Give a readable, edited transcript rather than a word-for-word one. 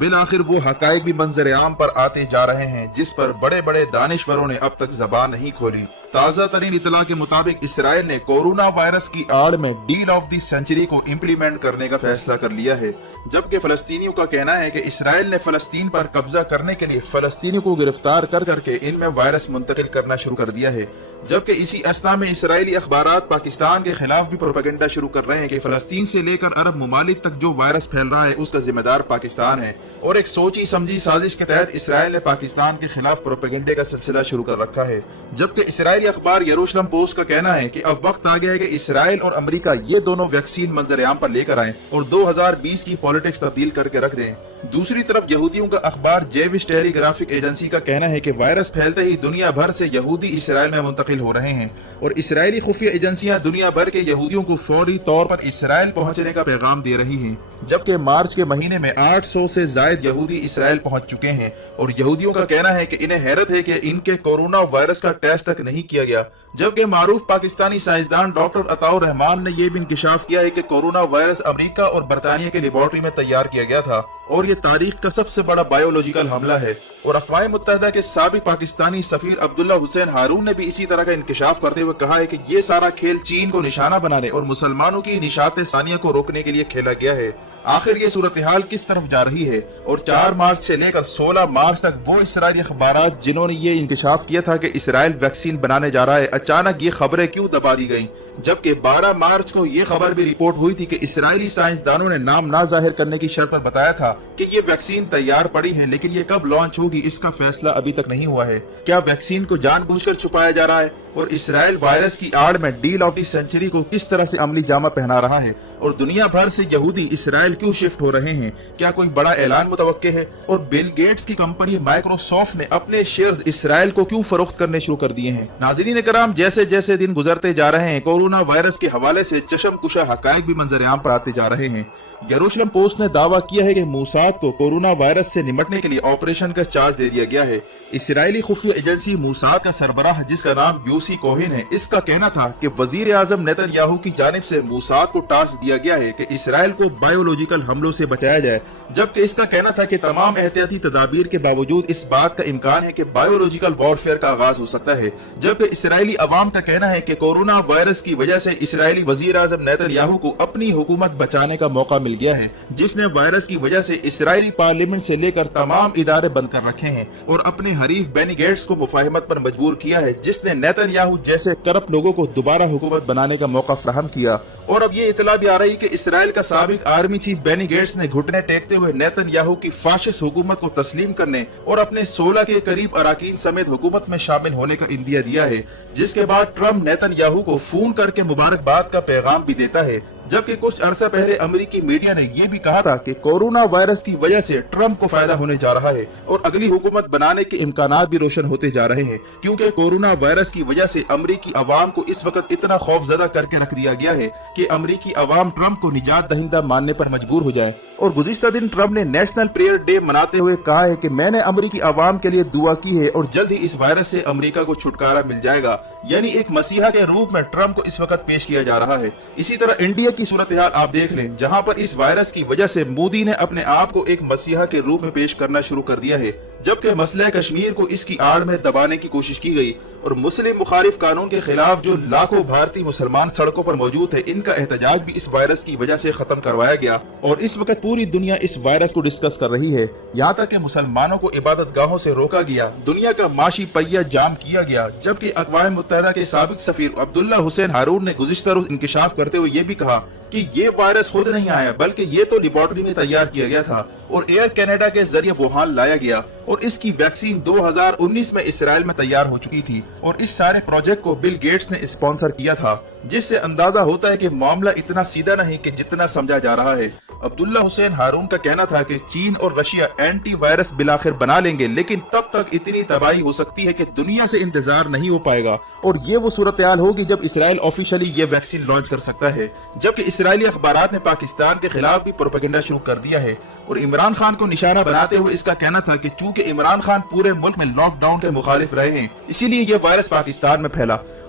بالآخر وہ حقائق بھی منظر عام پر آتے جا رہے ہیں جس پر بڑے بڑے دانشوروں نے اب تک زبان نہیں کھولی۔ تازہ ترین اطلاع کے مطابق اسرائیل نے کورونا وائرس کی آڑ میں ڈیل آف دی سینچری کو امپلیمنٹ کرنے کا فیصلہ کر لیا ہے، جبکہ فلسطینیوں کا کہنا ہے کہ اسرائیل نے فلسطین پر قبضہ کرنے کے لیے فلسطینیوں کو گرفتار کر کے ان میں وائرس منتقل کرنا شروع کر دیا ہے۔ جبکہ اسی اثنا میں اسرائیلی اخبارات پاکستان کے خلاف بھی پروپیگنڈا شروع کر رہے ہیں کہ فلسطین سے لے کر عرب ممالک تک جو وائرس پھیل رہا ہے اس کا ذمہ دار پاکستان ہے، اور ایک سوچی سمجھی سازش کے تحت اسرائیل نے پاکستان کے خلاف پروپیگنڈے کا سلسلہ شروع کر رکھا ہے۔ جبکہ اسرائیلی اخبار یروشلم پوسٹ کا کہنا ہے کہ اب وقت آ گیا ہے کہ اسرائیل اور امریکہ یہ دونوں ویکسین منظر عام پر لے کر آئیں اور 2020 کی پالیٹکس تبدیل کر کے رکھ دیں۔ دوسری طرف یہودیوں کا اخبار جیوش ٹیلی گرافک ایجنسی کا کہنا ہے کہ وائرس پھیلتے ہی دنیا بھر سے یہودی اسرائیل میں منتقل ہو رہے ہیں، اور اسرائیلی خفیہ ایجنسیاں دنیا بھر کے یہودیوں کو فوری طور پر اسرائیل پہنچنے کا پیغام دے رہی ہیں۔ جبکہ مارچ کے مہینے میں 800 سے زائد یہودی اسرائیل پہنچ چکے ہیں، اور یہودیوں کا کہنا ہے کہ انہیں حیرت ہے کہ ان کے کورونا وائرس کا ٹیسٹ تک نہیں کیا گیا۔ جبکہ معروف پاکستانی سائنسدان ڈاکٹر عطاء الرحمان نے یہ بھی انکشاف کیا ہے کہ کورونا وائرس امریکہ اور برطانیہ کے لیبارٹری میں تیار کیا گیا تھا، اور یہ تاریخ کا سب سے بڑا بایولوجیکل حملہ ہے۔ اور اقوام متحدہ کے سابق پاکستانی سفیر عبداللہ حسین ہارون نے بھی اسی طرح کا انکشاف کرتے ہوئے کہا ہے کہ یہ سارا کھیل چین کو نشانہ بنانے اور مسلمانوں کی نشاط ثانیہ کو روکنے کے لیے کھیلا گیا ہے۔ آخر یہ صورتحال کس طرف جا رہی ہے؟ اور 4 مارچ سے لے کر 16 مارچ تک وہ اسرائیلی اخبارات جنہوں نے یہ انکشاف کیا تھا کہ اسرائیل ویکسین بنانے جا رہا ہے، اچانک یہ خبریں کیوں دبا دی گئیں؟ جبکہ 12 مارچ کو یہ خبر بھی رپورٹ ہوئی تھی کہ اسرائیلی سائنسدانوں نے نام نہ ظاہر کرنے کی شرط پر بتایا تھا کہ یہ ویکسین تیار پڑی ہے، لیکن یہ کب لانچ ہوگی اس کا فیصلہ ابھی تک نہیں ہوا ہے۔ کیا ویکسین کو جان بوجھ کر چھپایا جا رہا ہے؟ اور اسرائیل وائرس کی آڑ میں ڈیل آف دی سینچری کو کس طرح سے عملی جامہ پہنا رہا ہے؟ اور دنیا بھر سے یہودی اسرائیل کیوں شفٹ ہو رہے ہیں؟ کیا کوئی بڑا اعلان متوقع ہے؟ اور بل گیٹس کی کمپنی مائکروسافٹ نے اپنے شیئرز اسرائیل کو کیوں فروخت کرنے شروع کر دیے ہیں؟ ناظرین کرام، جیسے جیسے دن گزرتے جا رہے ہیں، کورونا وائرس کے حوالے سے چشم کشا حقائق بھی منظر عام پر آتے جا رہے ہیں۔ یروشلم پوسٹ نے دعویٰ کیا ہے کہ موساد کو کورونا وائرس سے نمٹنے کے لیے آپریشن کا چارج دے دیا گیا ہے۔ اسرائیلی خفیہ ایجنسی موساد کا سربراہ جس کا نام یوسی کوہن ہے، اس کا کہنا تھا کہ وزیر اعظم نیتن یاہو کی جانب سے موساد کو ٹاسک دیا گیا ہے کہ اسرائیل کو بایولوجیکل حملوں سے بچایا جائے، جبکہ اس کا کہنا تھا کہ تمام احتیاطی تدابیر کے باوجود اس بات کا امکان ہے کہ بایولوجیکل وارفیئر کا آغاز ہو سکتا ہے۔ جبکہ اسرائیلی عوام کا کہنا ہے کہ کورونا وائرس کی وجہ سے اسرائیلی وزیر اعظم نیتن یاہو کو اپنی حکومت بچانے کا موقع مل گیا ہے، جس نے وائرس کی وجہ سے اسرائیلی پارلیمنٹ سے لے کر تمام ادارے بند کر رکھے ہیں، اور اپنے حریف بینی گیٹس کو مفاہمت پر مجبور کیا ہے، جس نے نیتن یاہو جیسے کرپٹ لوگوں کو دوبارہ حکومت بنانے کا موقع فراہم کیا۔ اور اب یہ اطلاع بھی آ رہی کہ اسرائیل کا سابق آرمی چیف بینی گیٹس نے گھٹنے ٹیکتے ہوئے نیتن یاہو کی فاشسٹ حکومت کو تسلیم کرنے اور اپنے 16 کے قریب اراکین سمیت حکومت میں شامل ہونے کا اندیا دیا ہے، جس کے بعد ٹرمپ نیتن یاہو کو فون کر کے مبارکباد کا پیغام بھی دیتا ہے۔ جبکہ کچھ عرصہ پہلے امریکی میڈیا نے یہ بھی کہا تھا کہ کورونا وائرس کی وجہ سے ٹرمپ کو فائدہ ہونے جا رہا ہے اور اگلی حکومت بنانے کے امکانات بھی روشن ہوتے جا رہے ہیں، کیونکہ کورونا وائرس کی وجہ سے امریکی عوام کو اس وقت اتنا خوف زدہ کر کے رکھ دیا گیا ہے کہ امریکی عوام ٹرمپ کو نجات دہندہ ماننے پر مجبور ہو جائے۔ اور گزشتہ دن ٹرمپ نے نیشنل پریئر ڈے مناتے ہوئے کہا ہے کہ میں نے امریکی عوام کے لیے دعا کی ہے اور جلد ہی اس وائرس سے امریکہ کو چھٹکارا مل جائے گا، یعنی ایک مسیحا کے روپ میں ٹرمپ کو اس وقت پیش کیا جا رہا ہے۔ اسی طرح انڈیا کی صورتحال آپ دیکھ لیں، جہاں پر اس وائرس کی وجہ سے مودی نے اپنے آپ کو ایک مسیحا کے روپ میں پیش کرنا شروع کر دیا ہے، جبکہ مسئلہ کشمیر کو اس کی آڑ میں دبانے کی کوشش کی گئی، اور مسلم مخالف قانون کے خلاف جو لاکھوں بھارتی مسلمان سڑکوں پر موجود ہیں، ان کا احتجاج بھی اس وائرس کی وجہ سے ختم کروایا گیا، اور اس وقت پوری دنیا اس وائرس کو ڈسکس کر رہی ہے، یہاں تک کہ مسلمانوں کو عبادت گاہوں سے روکا گیا، دنیا کا معاشی پہیہ جام کیا گیا۔ جبکہ اقوام متحدہ کے سابق سفیر عبداللہ حسین ہارون نے گزشتہ روز انکشاف کرتے ہوئے یہ بھی کہا کہ یہ وائرس خود نہیں آیا، بلکہ یہ تو لیبارٹری میں تیار کیا گیا تھا اور ایئر کینیڈا کے ذریعے ووہان لایا گیا، اور اس کی ویکسین 2019 میں اسرائیل میں تیار ہو چکی تھی، اور اس سارے پروجیکٹ کو بل گیٹس نے اسپانسر کیا تھا، جس سے اندازہ ہوتا ہے کہ معاملہ اتنا سیدھا نہیں کہ جتنا سمجھا جا رہا ہے۔ عبداللہ حسین ہارون کا کہنا تھا کہ چین اور رشیا اینٹی وائرس بلاخر بنا لیں گے، لیکن تب تک اتنی تباہی ہو سکتی ہے کہ دنیا سے انتظار نہیں ہو پائے گا، اور یہ وہ صورتحال ہوگی جب اسرائیل آفیشلی یہ ویکسین لانچ کر سکتا ہے۔ جبکہ اسرائیلی اخبارات نے پاکستان کے خلاف بھی پروپیگنڈا شروع کر دیا ہے، اور عمران خان کو نشانہ بناتے ہوئے اس کا کہنا تھا کہ چونکہ عمران خان پورے ملک میں لاک ڈاؤن کے مخالف رہے ہیں، اسی لیے یہ وائرس پاکستان میں پھیلا۔